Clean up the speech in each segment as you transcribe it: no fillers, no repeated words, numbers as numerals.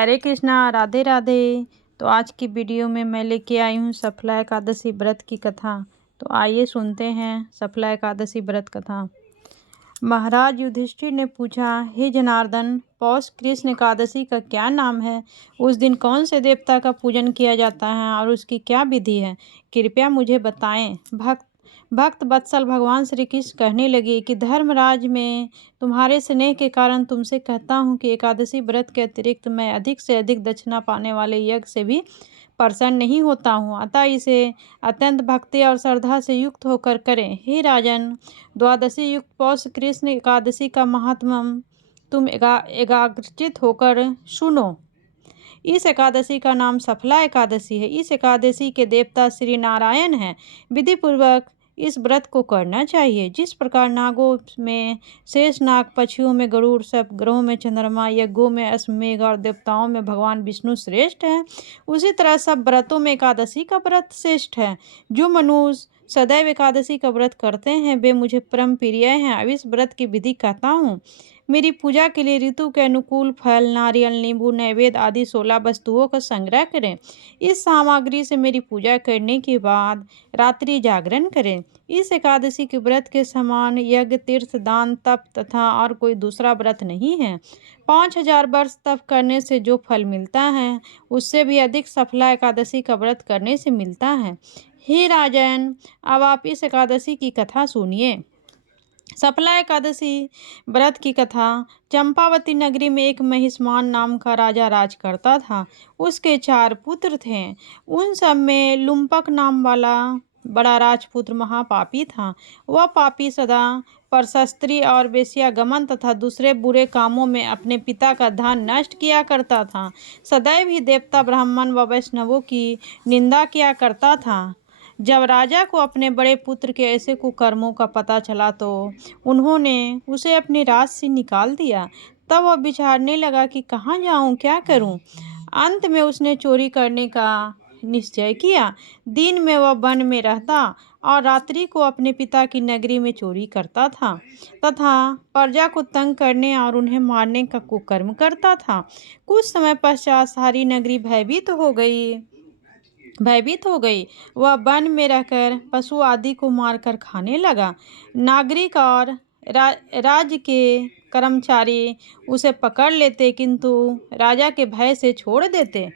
हरे कृष्णा, राधे राधे। तो आज की वीडियो में मैं लेके आई हूँ सफला एकादशी व्रत की कथा। तो आइए सुनते हैं सफला एकादशी व्रत कथा। महाराज युधिष्ठिर ने पूछा, हे जनार्दन, पौष कृष्ण एकादशी का क्या नाम है? उस दिन कौन से देवता का पूजन किया जाता है और उसकी क्या विधि है? कृपया मुझे बताएं। भक्त वत्सल भगवान श्री कृष्ण कहने लगे कि धर्मराज, मैं तुम्हारे स्नेह के कारण तुमसे कहता हूँ कि एकादशी व्रत के अतिरिक्त मैं अधिक से अधिक दक्षिणा पाने वाले यज्ञ से भी प्रसन्न नहीं होता हूँ, अतः इसे अत्यंत भक्ति और श्रद्धा से युक्त होकर करें। हे राजन, द्वादशी युक्त पौष कृष्ण एकादशी का महात्म्य तुम एकाग्रचित होकर सुनो। इस एकादशी का नाम सफला एकादशी है। इस एकादशी के देवता श्री नारायण हैं। विधि पूर्वक इस व्रत को करना चाहिए। जिस प्रकार नागों में शेष नाग, पक्षियों में गरुड़, सब ग्रहों में चंद्रमा, यज्ञों में अश्वमेघ और देवताओं में भगवान विष्णु श्रेष्ठ हैं, उसी तरह सब व्रतों में एकादशी का व्रत श्रेष्ठ है। जो मनुष्य सदैव एकादशी का व्रत करते हैं वे मुझे परम प्रिय हैं। अब इस व्रत की विधि कहता हूँ। मेरी पूजा के लिए ऋतु के अनुकूल फल, नारियल, नींबू, नैवेद्य आदि 16 वस्तुओं का संग्रह करें। इस सामग्री से मेरी पूजा करने के बाद रात्रि जागरण करें। इस एकादशी के व्रत के समान यज्ञ, तीर्थ, दान, तप तथा और कोई दूसरा व्रत नहीं है। 5000 वर्ष तप करने से जो फल मिलता है उससे भी अधिक सफला एकादशी का व्रत करने से मिलता है। हे राजन, अब आप इस एकादशी की कथा सुनिए। सफला एकादशी व्रत की कथा। चंपावती नगरी में एक महिष्मान नाम का राजा राज करता था। उसके 4 पुत्र थे। उन सब में लुम्पक नाम वाला बड़ा राजपुत्र महापापी था। वह पापी सदा परस्त्री और वेश्यागमन तथा दूसरे बुरे कामों में अपने पिता का धन नष्ट किया करता था। सदैव ही देवता, ब्राह्मण व वैष्णवों की निंदा किया करता था। जब राजा को अपने बड़े पुत्र के ऐसे कुकर्मों का पता चला तो उन्होंने उसे अपने राज से निकाल दिया। तब वह विचारने लगा कि कहाँ जाऊँ, क्या करूँ। अंत में उसने चोरी करने का निश्चय किया। दिन में वह वन में रहता और रात्रि को अपने पिता की नगरी में चोरी करता था तथा प्रजा को तंग करने और उन्हें मारने का कुकर्म करता था। कुछ समय पश्चात सारी नगरी भयभीत हो गई। वह वन में रहकर पशु आदि को मारकर खाने लगा। नागरिक और राज्य के कर्मचारी उसे पकड़ लेते किंतु राजा के भय से छोड़ देते।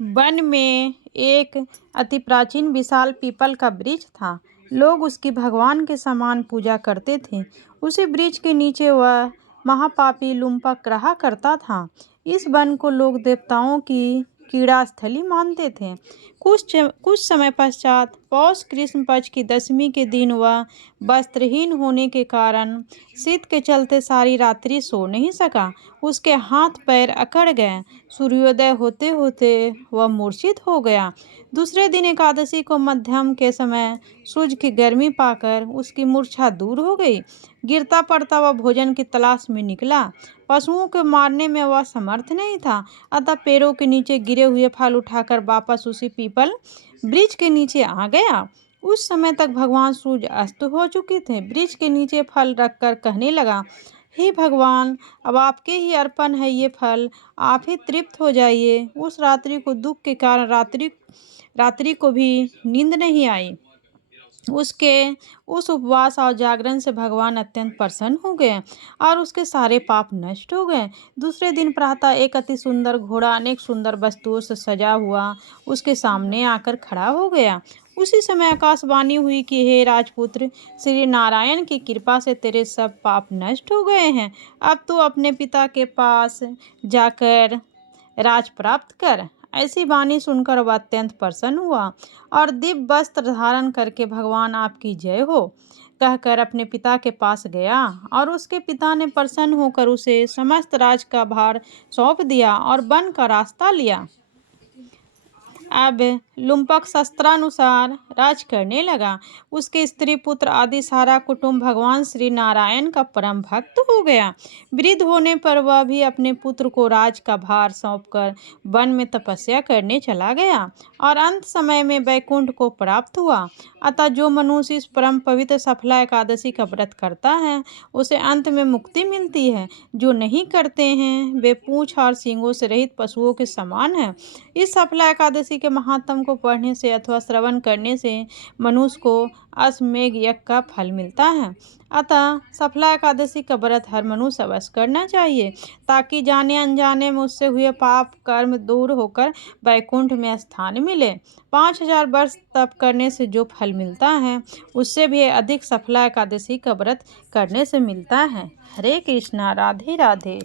वन में एक अति प्राचीन विशाल पीपल का वृक्ष था। लोग उसकी भगवान के समान पूजा करते थे। उसी वृक्ष के नीचे वह महापापी लुम्पक रहा करता था। इस वन को लोग देवताओं की क्रीड़ा स्थली मानते थे। कुछ समय पश्चात पौष कृष्ण पक्ष की दशमी के दिन वह वस्त्रहीन होने के कारण शीत के चलते सारी रात्रि सो नहीं सका। उसके हाथ पैर अकड़ गए। सूर्योदय होते होते वह मूर्छित हो गया। दूसरे दिन एकादशी को मध्याह्न के समय सूर्य की गर्मी पाकर उसकी मूर्छा दूर हो गई। गिरता पड़ता वह भोजन की तलाश में निकला। पशुओं को मारने में वह समर्थ नहीं था, अतः पैरों के नीचे गिरे हुए फल उठाकर वापस उसी पीपल वृक्ष के नीचे आ गया। उस समय तक भगवान सूर्य अस्त हो चुके थे। वृक्ष के नीचे फल रखकर कहने लगा, हे भगवान, अब आपके ही अर्पण है ये फल, आप ही तृप्त हो जाइए। उस रात्रि को दुख के कारण रात्रि को भी नींद नहीं आई। उसके उस उपवास और जागरण से भगवान अत्यंत प्रसन्न हो गए और उसके सारे पाप नष्ट हो गए। दूसरे दिन प्रातः एक अति सुंदर घोड़ा अनेक सुंदर वस्तुओं से सजा हुआ उसके सामने आकर खड़ा हो गया। उसी समय आकाशवाणी हुई कि हे राजपुत्र, श्री नारायण की कृपा से तेरे सब पाप नष्ट हो गए हैं। अब तू अपने पिता के पास जाकर राज प्राप्त कर। ऐसी वाणी सुनकर वह अत्यंत प्रसन्न हुआ और दिव्य वस्त्र धारण करके भगवान आपकी जय हो कहकर अपने पिता के पास गया और उसके पिता ने प्रसन्न होकर उसे समस्त राज का भार सौंप दिया और वन का रास्ता लिया। अब लुम्पक शस्त्रानुसार राज करने लगा। उसके स्त्री पुत्र आदि सारा कुटुंब भगवान श्री नारायण का परम भक्त हो गया। वृद्ध होने पर वह भी अपने पुत्र को राज का भार सौंपकर वन में तपस्या करने चला गया और अंत समय में वैकुंठ को प्राप्त हुआ। अतः जो मनुष्य इस परम पवित्र सफला एकादशी का व्रत करता है उसे अंत में मुक्ति मिलती है। जो नहीं करते हैं वे पूंछ और सींगों से रहित पशुओं के समान है। इस सफला एकादशी के महात्म को पढ़ने से अथवा श्रवण करने से मनुष्य को अश्वमेध यज्ञ का फल मिलता है। अतः सफला एकादशी का व्रत हर मनुष्य अवश्य करना चाहिए ताकि जाने अनजाने में उससे हुए पाप कर्म दूर होकर वैकुंठ में स्थान मिले। 5000 वर्ष तप करने से जो फल मिलता है उससे भी अधिक सफला एकादशी का व्रत करने से मिलता है। हरे कृष्णा, राधे राधे।